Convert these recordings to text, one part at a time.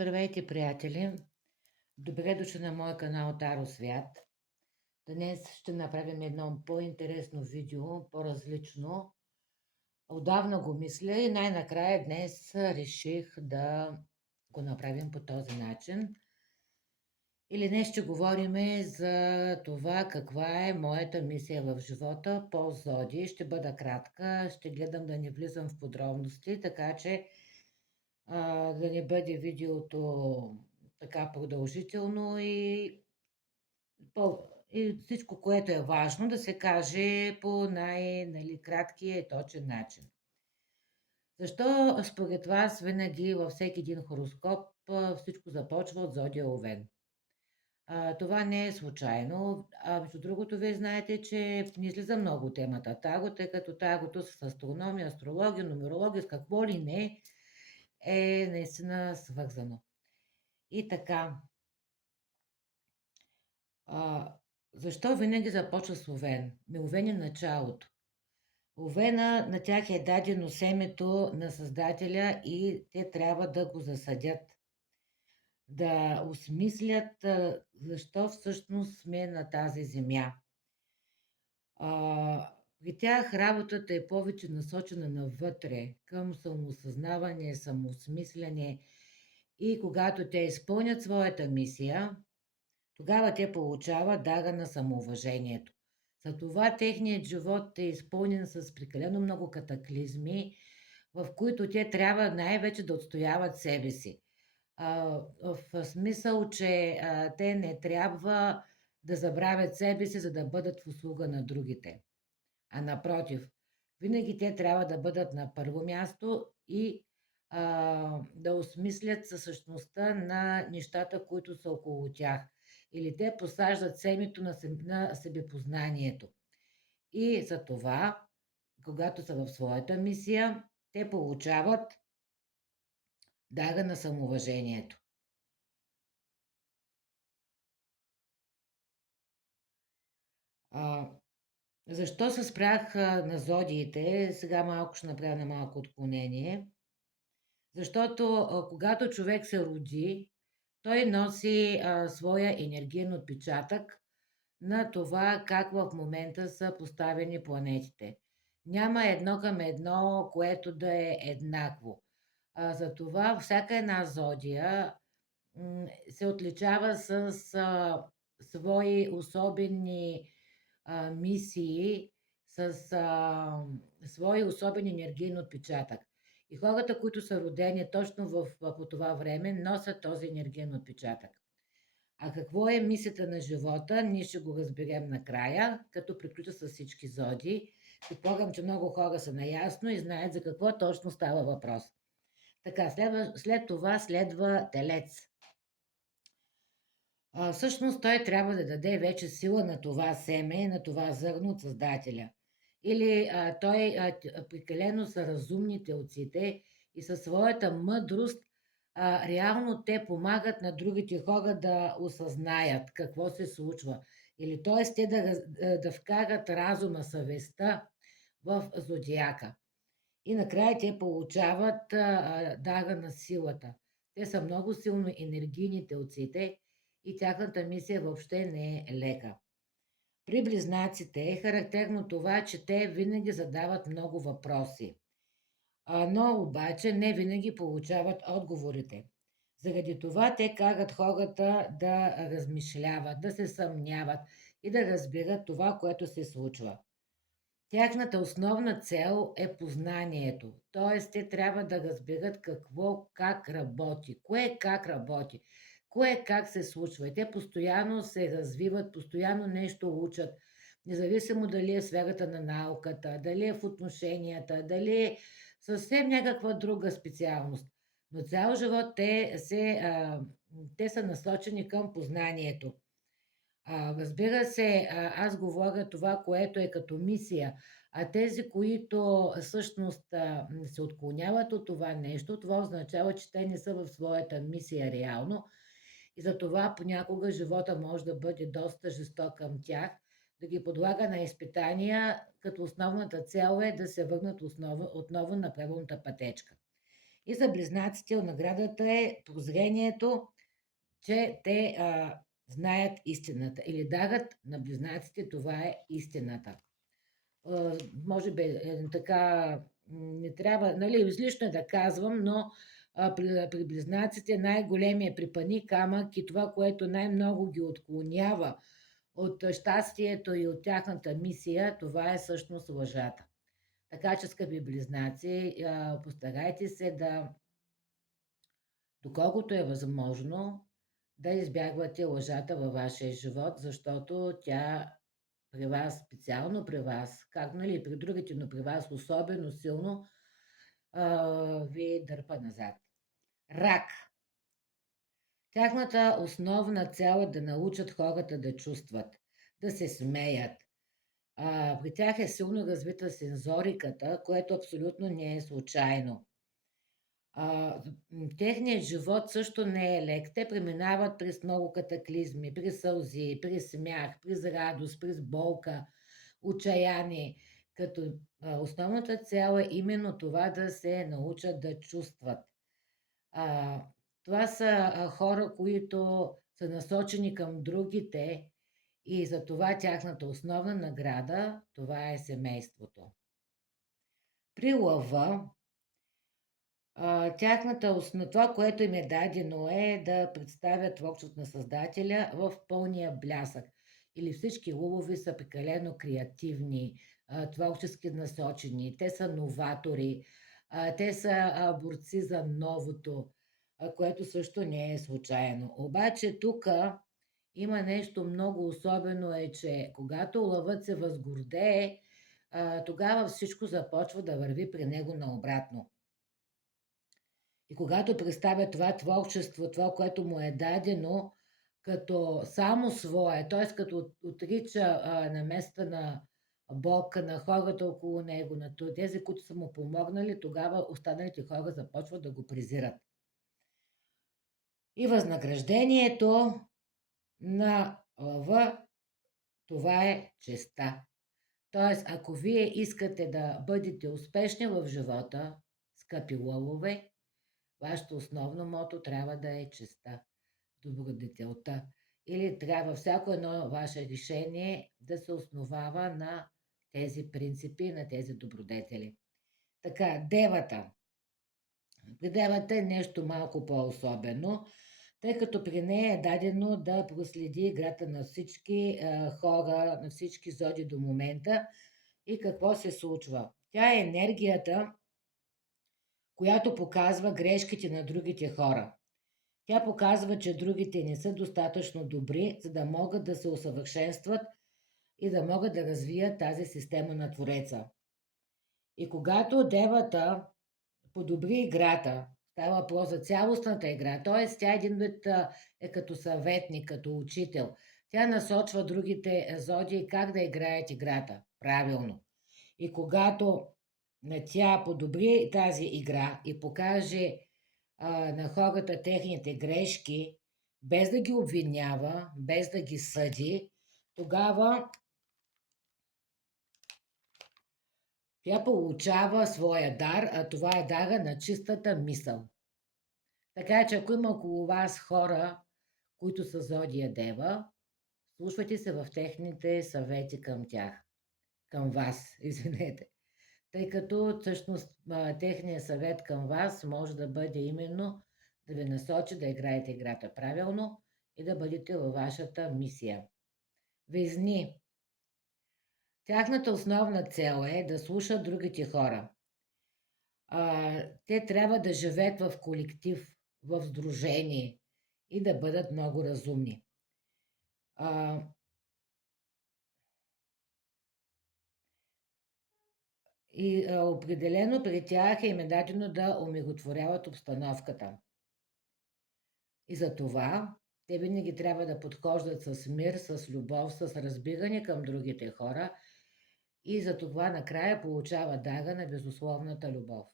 Здравейте, приятели! Добре дошли на моя канал Таро Свят. Днес ще направим едно по-интересно видео, по-различно. Отдавна го мисля и най-накрая днес реших да го направим по този начин. Или днес ще говорим за това каква е моята мисия в живота по зодии. Ще бъда кратка, ще гледам да не влизам в подробности, така че да не бъде видеото така продължително и всичко, което е важно, да се каже по нали, краткия и точен начин. Защо според вас винаги във всеки един хороскоп всичко започва от зодия Овен? Това не е случайно. Между другото, вие знаете, че не излиза много темата Таро, тъй като Тарото с астрономия, астрология, нумерология, с какво ли не е наистина свързано. И така, защо винаги започва с Овен? Овен е началото. Овена на тях е дадено семето на Създателя и те трябва да го засадят. Да осмислят защо всъщност сме на тази земя. При тях работата е повече насочена навътре, към самоосъзнаване, самоосмисляне и когато те изпълнят своята мисия, тогава те получават дара на самоуважението. Затова техният живот е изпълнен с прекалено много катаклизми, в които те трябва най-вече да отстояват себе си. В смисъл, че те не трябва да забравят себе си, за да бъдат в услуга на другите. А напротив, винаги те трябва да бъдат на първо място и да осмислят със същността на нещата, които са около тях. Или те посаждат семето на себепознанието. И за това, когато са в своята мисия, те получават дара на самоуважението. Защо се спрях на зодиите? Сега малко ще направя на малко отклонение. Защото когато човек се роди, той носи своя енергиен отпечатък на това как в момента са поставени планетите. Няма едно към едно, което да е еднакво. Затова всяка една зодия се отличава с свои особени мисии, с свой особен енергиен отпечатък. И хората, които са родени точно по това време, носят този енергиен отпечатък. А какво е мисията на живота, ние ще го разберем накрая, като приключа с всички зодии. Предполагам, че много хора са наясно и знаят за какво точно става въпрос. Така, след това следва Телец. Всъщност той трябва да даде вече сила на това семе, на това зърно от Създателя. Или прекалено са разумни телците и със своята мъдрост реално те помагат на другите хора да осъзнаят какво се случва. Или т.е. те да вкарат разума, съвестта в зодиака. И накрая те получават дара на силата. Те са много силно енергийни телците и тяхната мисия въобще не е лека. При близнаците е характерно това, че те винаги задават много въпроси, но обаче не винаги получават отговорите. Заради това те карат хората да размишляват, да се съмняват и да разбират това, което се случва. Тяхната основна цел е познанието, т.е. те трябва да разберат какво как работи, кое как работи, кое как се случва. И те постоянно се развиват, постоянно нещо учат, независимо дали е в сферата на науката, дали е в отношенията, дали е съвсем някаква друга специалност. Но цял живот те са насочени към познанието. Разбира се, аз говоря това, което е като мисия, а тези, които всъщност се отклоняват от това нещо, това означава, че те не са в своята мисия реално и затова понякога живота може да бъде доста жесток към тях, да ги подлага на изпитания, като основната цел е да се върнат отново на правилната пътечка. И за близнаците наградата е прозрението, че те знаят истината или дарът на близнаците, това е истината. Може би така, не трябва, нали, излишно е да казвам, но при близнаците най-големия припани камък и това, което най-много ги отклонява от щастието и от тяхната мисия, това е всъщност лъжата. Така че, скъпи близнаци, постарайте се да, доколкото е възможно, да избягвате лъжата във вашия живот, защото тя при вас, специално при вас, как нали и при другите, но при вас особено силно, ви дърпа назад. Рак. Тяхната основна цел е да научат хората да чувстват, да се смеят. При тях е силно развита сензориката, което абсолютно не е случайно. Техният живот също не е лек. Те преминават през много катаклизми, през сълзи, през смях, през радост, през болка, отчаяние, като основната цел е именно това да се научат да чувстват. А, Това са хора, които са насочени към другите и за това тяхната основна награда, това е семейството. При лъва, това, което им е дадено е да представят творчеството на Създателя в пълния блясък. Или всички лъвове са прекалено креативни, творчески насочени, те са новатори, те са борци за новото, което също не е случайно. Обаче тук има нещо много особено е, че когато лъвът се възгордее, тогава всичко започва да върви при него наобратно. И когато представя това творчество, това, което му е дадено, като само свое, т.е. като отрича на места на Бог, на хората около него, на тези, които са му помогнали, тогава останалите хора започват да го презират. И възнаграждението на лъва, това е честта. Тоест, ако вие искате да бъдете успешни в живота, скъпи лъвове, вашето основно мото трябва да е честта, добродетелта. Или трябва всяко едно ваше решение да се основава на тези принципи, на тези добродетели. Така, девата. При девата е нещо малко по-особено, тъй като при нея е дадено да проследи играта на всички хора, на всички зоди до момента и какво се случва. Тя е енергията, която показва грешките на другите хора. Тя показва, че другите не са достатъчно добри, за да могат да се усъвършенстват и да могат да развият тази система на Твореца. И когато девата подобри играта, става въпрос за цялостната игра, т.е. тя един вид е като съветник, като учител. Тя насочва другите зодии как да играят играта правилно. И когато тя подобри тази игра и покаже на хората техните грешки, без да ги обвинява, без да ги съди, тогава тя получава своя дар, а това е дара на чистата мисъл. Така че ако има около вас хора, които са зодия Дева, слушайте се в техните съвети към тях. Към вас, извинете. Тъй като всъщност техният съвет към вас може да бъде именно да ви насочи да играете играта правилно и да бъдете във вашата мисия. Везни. Тяхната основна цел е да слушат другите хора. Те трябва да живеят в колектив, в сдружение и да бъдат много разумни. И определено при тях им е дадено да умиротворяват обстановката. И за това те винаги трябва да подхождат с мир, с любов, с разбиране към другите хора и за това накрая получава дара на безусловната любов.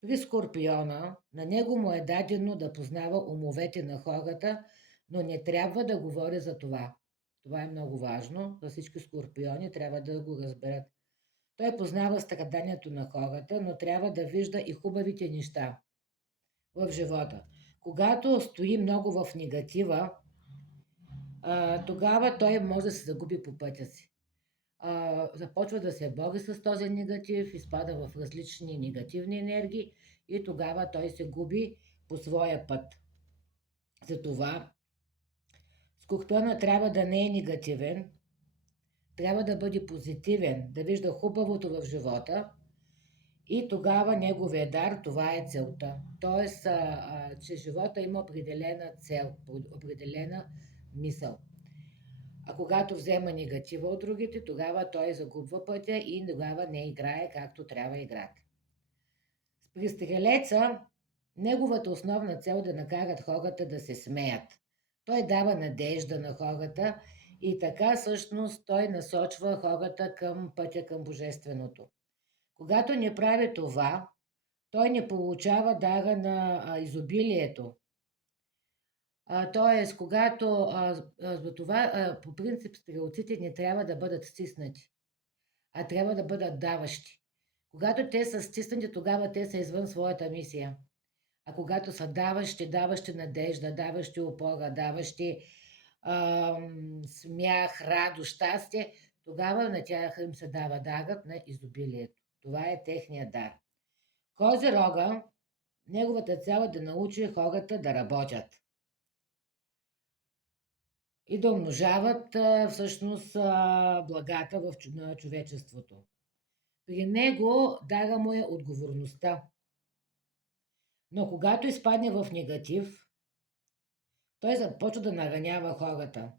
При Скорпиона на него му е дадено да познава умовете на хората, но не трябва да говори за това. Това е много важно. За всички скорпиони трябва да го разберат. Той познава страданието на хората, но трябва да вижда и хубавите неща в живота. Когато стои много в негатива, тогава той може да се загуби по пътя си. Започва да се бори с този негатив, изпада в различни негативни енергии и тогава той се губи по своя път. Затова Скорпиона трябва да не е негативен, трябва да бъде позитивен, да вижда хубавото в живота и тогава неговия дар, това е целта. Тоест, че живота има определена цел, определена мисъл. А когато взема негатива от другите, тогава той загубва пътя и тогава не играе както трябва играта. При стрелеца неговата основна цел е да накарат хората да се смеят. Той дава надежда на хората и така всъщност той насочва хората към пътя към Божественото. Когато не прави това, той не получава дара на изобилието. Тоест, когато за това, по принцип, стрелците не трябва да бъдат стиснати, а трябва да бъдат даващи. Когато те са стиснати, тогава те са извън своята мисия. А когато са даващи надежда, даващи опора, даващи смях, радост, щастие, тогава на тях им се дава дарът на изобилието. Това е техният дар. Козирога, неговата цел е да научи хората да работят и да умножават всъщност благата на човечеството. При него дара му е отговорността. Но когато изпадне в негатив, той започва да наранява хората.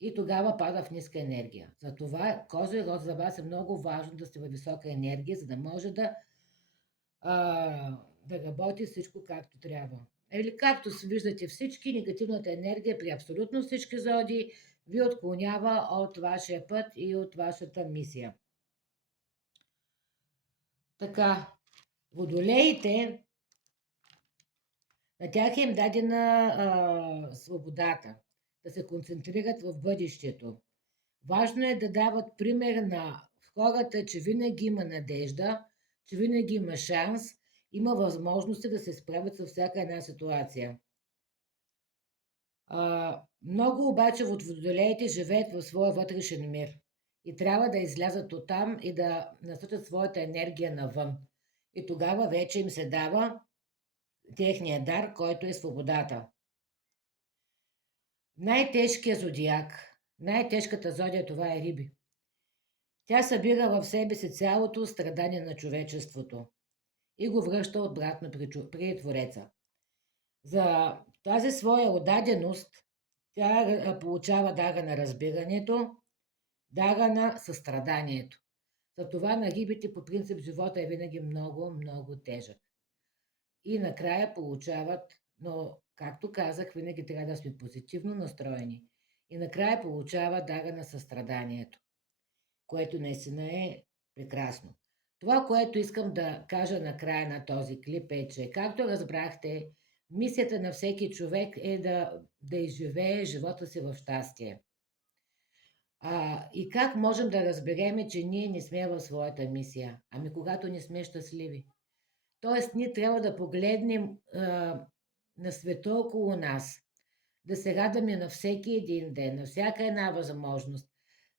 И тогава пада в ниска енергия. Затова Козирог за вас е много важно да сте във висока енергия, за да може да работи всичко както трябва. Или както виждате всички, негативната енергия при абсолютно всички зодии ви отклонява от вашия път и от вашата мисия. Така, водолеите, на тях им дадена свободата, да се концентрират в бъдещето. Важно е да дават пример на хората, че винаги има надежда, че винаги има шанс, има възможности да се справят с всяка една ситуация. Много обаче от водолеите живеят в своя вътрешен мир и трябва да излязат оттам и да насочат своята енергия навън. И тогава вече им се дава техния дар, който е свободата. Най-тежкият зодиак, най-тежката зодия, това е Риби. Тя събира в себе си цялото страдание на човечеството и го връща обратно при Твореца. За тази своя отдаденост тя получава дара на разбирането, дара на състраданието. Затова на рибите по принцип живота е винаги много, много тежък. И накрая получават, но както казах, винаги трябва да сме позитивно настроени. И накрая получава дара на състраданието, което наистина е прекрасно. Това, което искам да кажа накрая на този клип е, че както разбрахте, мисията на всеки човек е да изживее живота си в щастие. И как можем да разбереме, че ние не сме в своята мисия? Ами когато не сме щастливи. Тоест, ние трябва да погледнем на света около нас, да се радваме на всеки един ден, на всяка една възможност,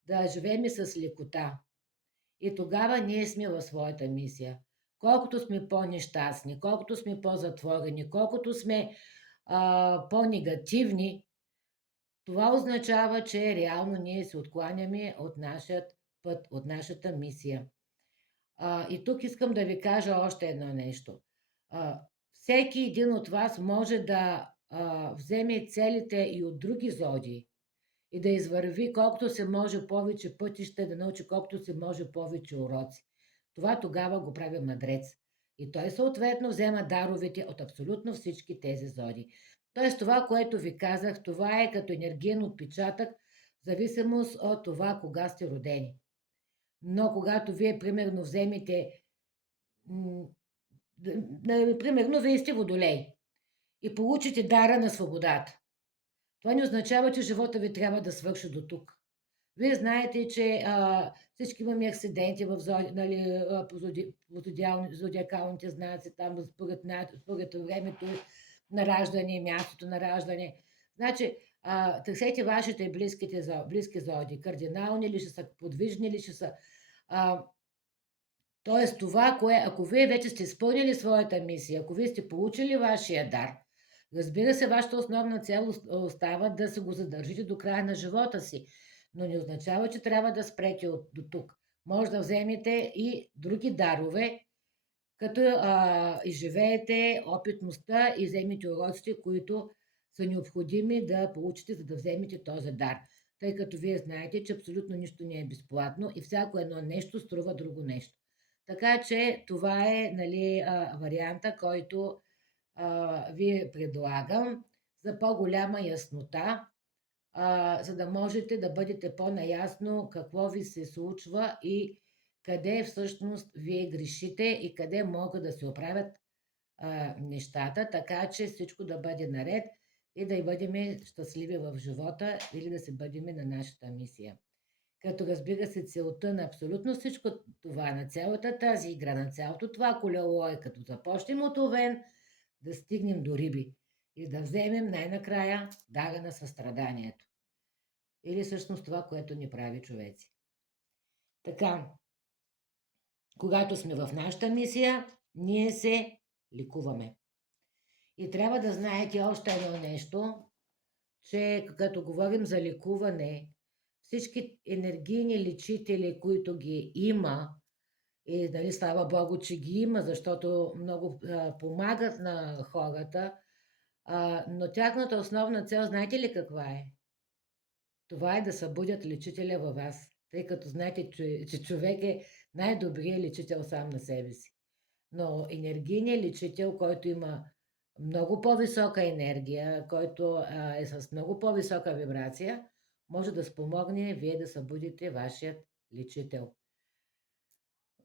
да живеем с лекота. И тогава ние сме в своята мисия. Колкото сме по-нещастни, колкото сме по-затворени, колкото сме по-негативни, това означава, че реално ние се откланяме от нашия път, от нашата мисия. И тук искам да ви кажа още едно нещо. Всеки един от вас може да вземе целите и от други зодии и да извърви колкото се може повече пътища, да научи колкото се може повече уроци. Това тогава го прави мъдрец. И той съответно взема даровете от абсолютно всички тези зодии. Тоест това, което ви казах, това е като енергиен отпечатък, в зависимост от това, кога сте родени. Но когато вие, примерно, вземете, примерно, вие сте водолей и получите дара на свободата. Това не означава, че живота ви трябва да свърши до тук. Вие знаете, че всички имаме акциденти нали, зодиакалните знаци, там според времето на раждане, мястото на раждане. Значи, търсете вашите близки зодии. Кардинални ли ще са, подвижни ли ще са. А, Тоест това, ако вие вече сте изпълнили своята мисия, ако вие сте получили вашия дар, разбира се, вашата основна цел остава да се го задържите до края на живота си, но не означава, че трябва да спрете до тук. Може да вземете и други дарове, като изживеете опитността и вземете уроците, които са необходими да получите, за да вземете този дар. Тъй като вие знаете, че абсолютно нищо не е безплатно и всяко едно нещо струва друго нещо. Така че това е, нали, варианта, който ви предлагам за по-голяма яснота, за да можете да бъдете по-наясно какво ви се случва и къде всъщност вие грешите и къде могат да се оправят нещата, така че всичко да бъде наред и да бъдем щастливи в живота или да се бъдем на нашата мисия. Като разбира се, целта на абсолютно всичко това, на цялата тази игра, на цялото това колело е като започнем от овен, да стигнем до риби и да вземем най-накрая дара на състраданието. Или всъщност това, което ни прави човеци. Така, когато сме в нашата мисия, ние се ликуваме. И трябва да знаете още едно нещо, че като говорим за лекуване, всички енергийни лечители, които ги има, и нали, слава Богу, че ги има, защото много помагат на хората, но тяхната основна цел, знаете ли каква е? Това е да събудят лечителя във вас, тъй като знаете, че човек е най-добрият лечител сам на себе си. Но енергийният лечител, който има много по-висока енергия, който е с много по-висока вибрация, може да спомогне вие да събудите вашият лечител.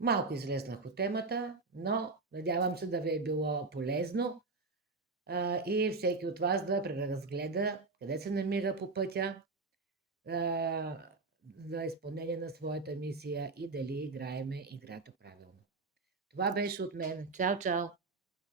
Малко излезнах от темата, но надявам се да ви е било полезно и всеки от вас да преразгледа къде се намира по пътя за изпълнение на своята мисия и дали играеме играта правилно. Това беше от мен. Чао, чао!